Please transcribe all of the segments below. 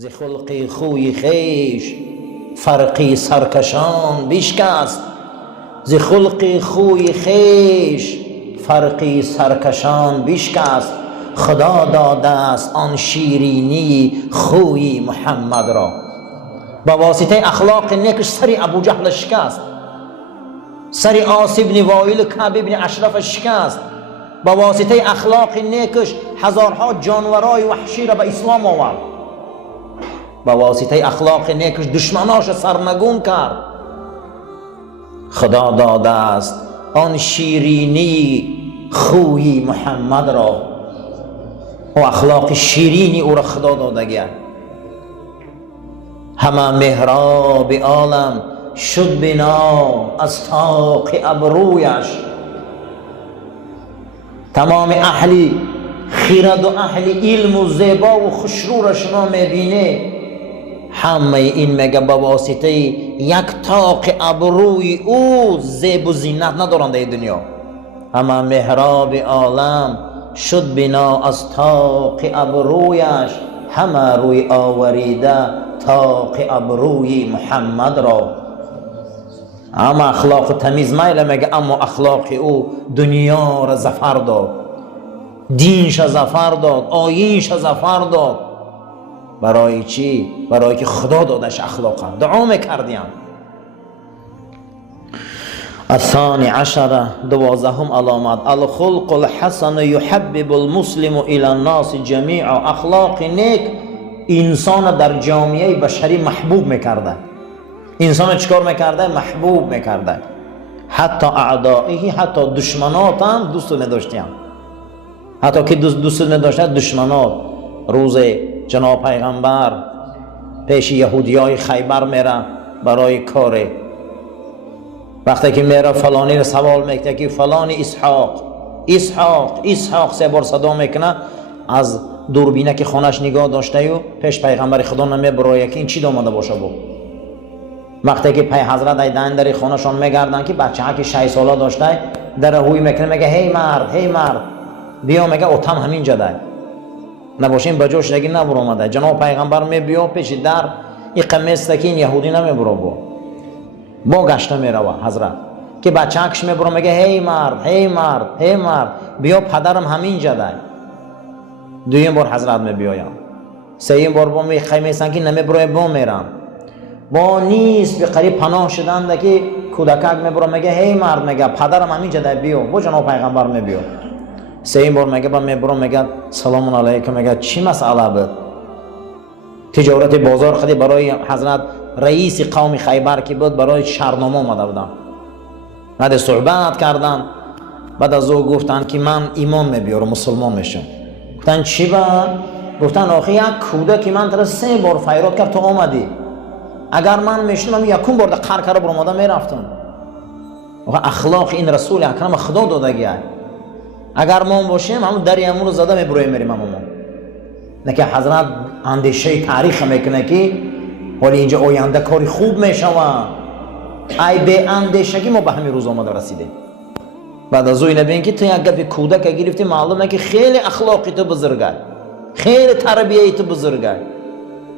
ز خلقی خوی خیش فرقی سرکشان بیشکست. ز خلقی خوی خیش فرقی سرکشان بیشکست. خدا داده است آن شیرینی خوی محمد را. با واسطه اخلاق نیکش سری ابو جهل شکست، سری عاص بن وائل کعب بن اشرف شکست. با واسطه اخلاق نیکش هزارها جانورای وحشی را به اسلام آورد. با واسطه اخلاق نیکش دشمناش سرنگون کرد. خدا داده است آن شیرینی خوی محمد را. و اخلاق شیرینی او را خدا داده گیا. همه محراب عالم شد بنا از طاق ابرویش. تمام اهل خرد و اهل علم و زیبا و خوشرورش را میبینه. همه این میگه با واسطه یک طاق ابروی او زیب و زینت ندارند در دنیا. همه محراب عالم شد بنا از طاق ابرویش. همه روی آوریده طاق ابروی محمد را. اما اخلاق تمیز میل میگه، اما اخلاق او دنیا را ظفر داد، دینش ظفر داد، آیینش ظفر داد. برای چی؟ برای که خدا دادش اخلاق. دعا میکردیم. الثانی عشر، دوازدهم علامت، الخلق الحسن یحبب المسلم الى الناس جمیعا. اخلاق نیک انسان در جامعه بشری محبوب میکرده. انسان چیکار میکرده؟ محبوب میکرده. حتی اعدائه، حتی دشمنات هم دوست نداشتیم. حتی که دوست نداشتن دشمنات. روز جناب پیغمبر پیش یهودیای خیبر میره برای کار. وقتی که میره فلانی رو سوال میکنه که فلانی اسحاق سه بار صدا میکنه. از دوربینه که خونش نگاه داشته و پیش پیغمبر خدا نمیبره که این چی دامده باشه. با وقتی که حضرت ایدن در خونشان میگردن که بچه ها که 6 ساله داشته، در هوی میکنه میگه هی مرد بیا. میگه اوتم همین جده نباشین بجاش نگی نبر آمده. جناب پیغمبر می بیا پیش در این قمیص که این یهودی نمیبره. با گشته میروه حضرت که بچه کش میبره میگه هی مرد بیا پدرم همین جده. دویم بار حضرت میبیایم. سوم بار با می قمیصن که نمیبره با میرم. با نیست به قریب پناه شدن که کودکک میبره میگه هی مرد، میگه پدرم همین جده بیا. با جناب پیغمبر میبیا. سوم بار میگه با میبره میگه سلام علیکم. میگه چی مسئله بود؟ تجارت بازار خدی برای حضرت رئیس قوم خیبر که بود برای شرنامه آمده بودم. بعد صحبت کردن. بعد از او گفتن که من ایمان میبیارم مسلمان میشم. گفتن چی با؟ گفتن آخه یک کودک که من 3 بار فیراد کرد تو آمدی. اگر من میشنم یکم بار قهر کرده برآمده میرفتم. اخلاق این رسول اکرم خدا داده گیه. اگر ما باشیم همون دریمون رو زده میبرویم میریم. همون نه که حضرت اندیشه تاریخ میکنه که ولی اینجا آینده کاری خوب میشوه. ای به اندیشگی ما به همین روز آمده رسیده. بعد از او نبین که تو یک گپ کودک گرفتی معلومه که خیلی اخلاقی تو بزرگه، خیلی تربیتی تو بزرگه.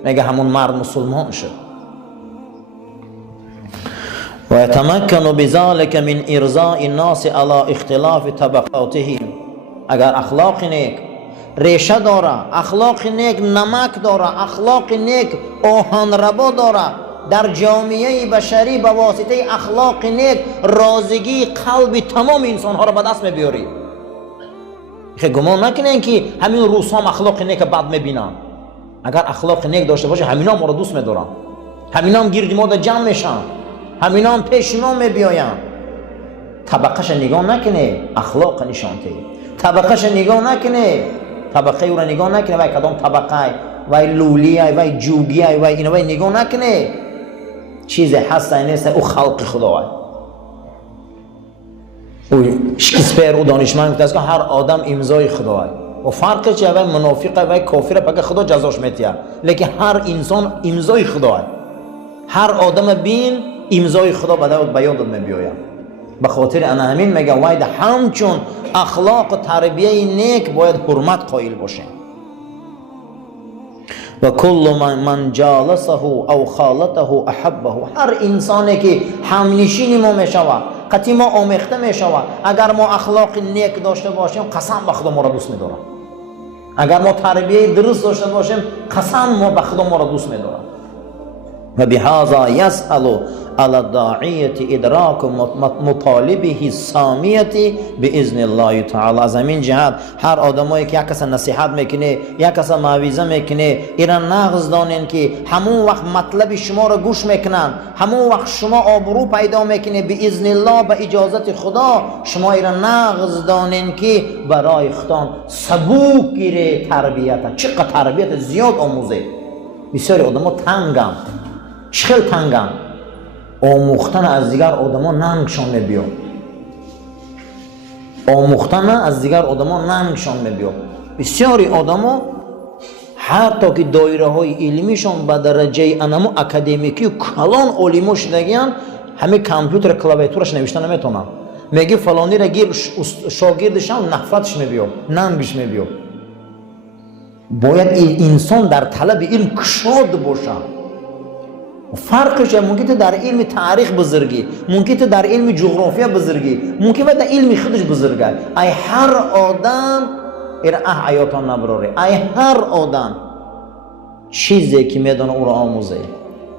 میگه همون مرد مسلمان شد. و یتمکن بذلك من ارضاء الناس على اختلاف طبقاتهم. اگر اخلاق نیک ریشه داره، اخلاق نیک نمک داره، اخلاق نیک آهن ربا داره، در جامعه بشری به واسطه اخلاق نیک رازگی قلب تمام انسان ها را به دست میبیاری. خیلی گمان نکنین که همین روس هم اخلاق نیک بد میبینن. اگر اخلاق نیک داشته باشه همین ها ما را دوست میدارن، همین هم گیرد ما را جمع میشن، همین هم پیش ما میبیاین. طبقهش نگاه نکنه، اخلاق نشانته. طبقهش نگاه نکنه، طبقه او را نگاه نکنه وای کدام طبقه وای لولیه وای جوگیه وای اینا وای نگاه نکنه. چیز هست نیست، او خلق خداه. او شکسپیر او دانشمند گفته است که هر آدم امضای خداه. و فرقش چیه؟ وای منافقه وای کافره پاک خدا جزاش میتیه. لیکن هر انسان امضای خداه. هر آدم بین امضای خدا به یاد میبیاید. به خاطر انا همین میگه وای همچون اخلاق و تربیه نیک باید حرمت قائل باشیم. و کل من جالسه او خالته احبه. هر انسانی که همنشین ما میشود، قطعی ما آمیخته میشود، اگر ما اخلاق نیک داشته باشیم قسم به خدا ما را دوست می‌دارد. اگر ما تربیت درست داشته باشیم قسم ما به خدا ما را دوست می‌دارد. و بهذا يسأل على الداعية ادراک مطالبه السامیة باذن الله تعالی. از همین جهت هر آدمایی که یک کس نصیحت میکنه، یک کس موعظه میکنه، اینا نغز دانین که همون وقت مطلب شما را گوش میکنن، همون وقت شما آبرو پیدا میکنه باذن الله، به اجازت خدا. شما اینا نغز دانین که برای خودتان سبوک گیره تربیت. چقدر تربیت زیاد آموزه. بسیاری آدما تنگم، چخیل تنگم، آموختن از دیگر آدما ننگشان میبیاد. آموختن از دیگر آدما ننگشان میبیاد. بسیاری آدما حتی که دایره های علمیشان به درجه انمو اکادمیکی و کلان علما شدگیان، همه کامپیوتر کلاویاتورش نوشتن نمیتونن. میگه فلانی را گیر شاگردشان نفرتش میبیاد، ننگش میبیاد. باید انسان در طلب علم کشاد باشه. فرقش ممکن در علم تاریخ بزرگی، ممکن در علم جغرافیا بزرگی، ممکن در علم خودش بزرگی. ای هر آدم حیاتان نبراره. ای هر آدم چیزی که میدونه او را آموزه،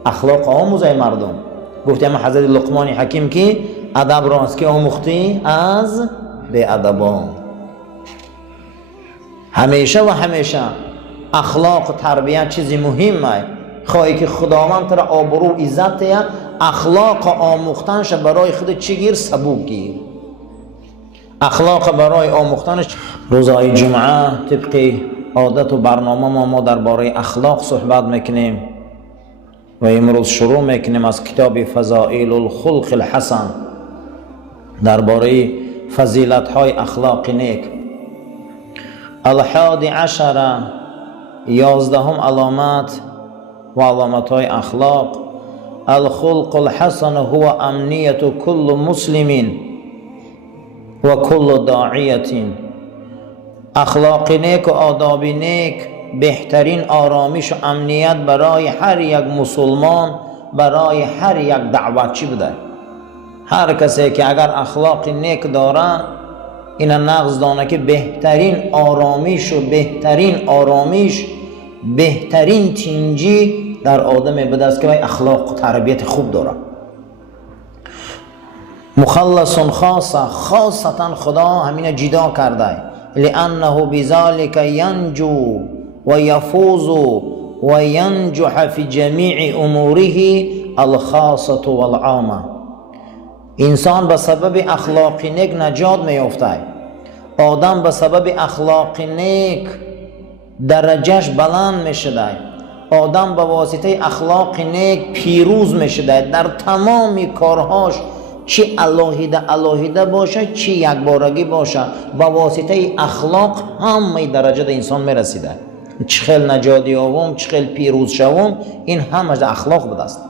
اخلاق آموزه مردم. گفتیم حضرت لقمان حکیم که ادب را از که آموختی؟ از بی ادبان. همیشه و همیشه اخلاق و تربیت چیزی مهمه. خواهی که خداوند تر آبرو عزت یا اخلاق آموختنش برای خود چی گیر؟ سبوک گیر. اخلاق برای آموختنش. روزهای جمعه طبق عادت و برنامه ما درباره اخلاق صحبت میکنیم و امروز شروع میکنیم از کتاب فضائل الخلق الحسن، درباره فضیلت های اخلاق نیک. الحادی عشر، 11 علامت و علامت های اخلاق. الخلق الحسن هو امنیت کل مسلم و کل داعیت. اخلاق نیک و آداب نیک بهترین آرامش و امنیت برای هر یک مسلمان، برای هر یک دعوتچی بوده. هر کسی که اگر اخلاق نیک داره، این نغز دانه که بهترین آرامش و بهترین تینجی در آدم بده است که اخلاق و تربیت خوب داره. مخلص خاصتا خدا همین جدا کرده، لانه بذلك ینجو و یفوز و ینجح فی جمیع اموره الخاصه والعامه. انسان به سبب اخلاق نیک نجات میافته. آدم به سبب اخلاق نیک درجهش بلند میشده. آدم به واسطه اخلاق نیک پیروز میشده در تمام کارهاش، چی علاهیده باشه، چی یکبارگی باشه، با واسطه اخلاق همه درجه انسان میرسیده. چخیل نجات یابم، چخیل پیروز شوم، این همه اخلاق بوده است.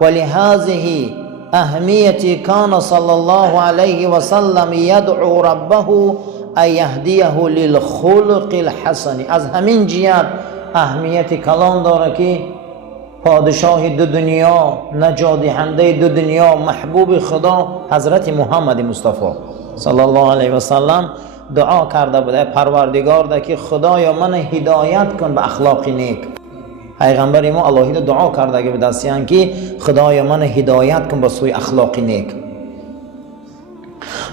ولهذه اهمیتی کان صلی الله علیه و سلم یدعو ربه ان یهدیه للخلق الحسن. از همین جهت اهمیت کلان داره که پادشاه دو دنیا، نجات دهنده دو دنیا، محبوب خدا حضرت محمد مصطفی صلی الله علیه و سلم دعا کرده بوده، پروردگار ده که خدایا من هدایت کن به اخلاق نیک. پیغمبر ما الهی دعا کرده که بدستیان که خدایا من هدایت کن به سوی اخلاق نیک.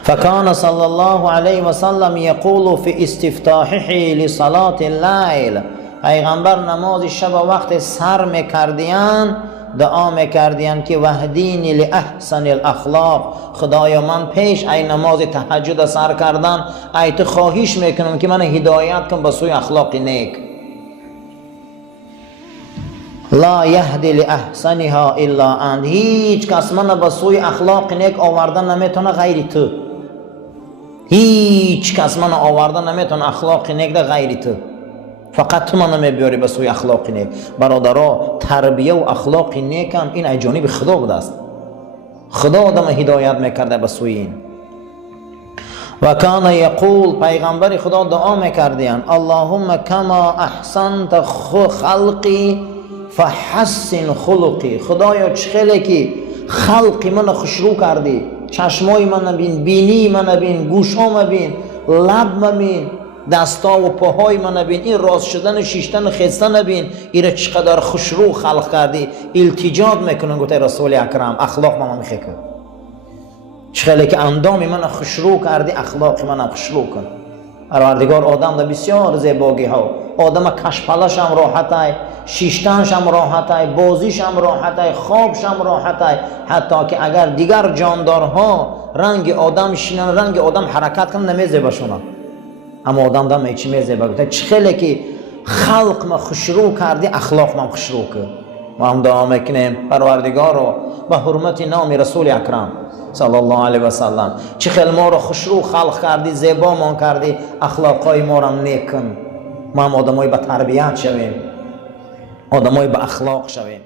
فکان صلی الله علیه و سلم یقول فی استفتاحه لصلاة اللیل. پیغمبر نماز شب وقت سر میکردیان دعا میکردیان که وهدینی لاحسن الاخلاق. خدایا من پیش ای نماز تهجد سر کردن ای تو خواهش میکنم که من هدایت کن به سوی اخلاق نیک. لا یهدی لاحسنها الا انت. هیچ کس من به سوی اخلاق نیک آوردن نمیتونه غیر تو. هیچ کس من آوردن نمیتونه اخلاق نیک ده غیر تو. فقط تو من نمیبیاری به سوی اخلاق نیک. برادرها، تربیه و اخلاق نیک هم این جانب خدا بوده است. خدا آدم هدایت میکرده به سوی این. و کان یقول، پیغمبر خدا دعا میکردین اللهم کما احسنت خلقی فحسن خلقی. خدایا چه خیلی که خلقی من خوشرو کردی، چشمای من بین، بینی من بین، گوشام بین، لب بین، دستا و پاهای من بین، این راست شدن و شیشتن و خیستن بین، ایره چقدر خوشرو خلق کردی. التجاد میکنن گوته رسول اکرم اخلاق من میخکر، چخیلی که اندامی من خوشرو کردی اخلاق من خوشرو کن. پروردگار آدم دا بسیار زیباگی ها، آدم کشپلش هم راحت های، شیشتنش هم راحت های، بازیش هم راحت های، خوابش هم راحت های. حتی که اگر دیگر جاندارها رنگ آدم شینن، رنگ آدم حرکت کنن نمیزیبه شونن، اما آدم دا میچی میزیبه. گوته چخیلی که خلق ما خوشرو کردی اخلاق ما خوشرو کن. ما هم دعا میکنیم پروردگار رو به حرمت نام رسول اکرم صلی الله علیه و سلم چه خیلی ما رو خوشرو خلق کردی، زیبا ما کردی، اخلاقای ما رو نیک کن. ما هم آدمای به تربیت شویم، آدمای به اخلاق شویم.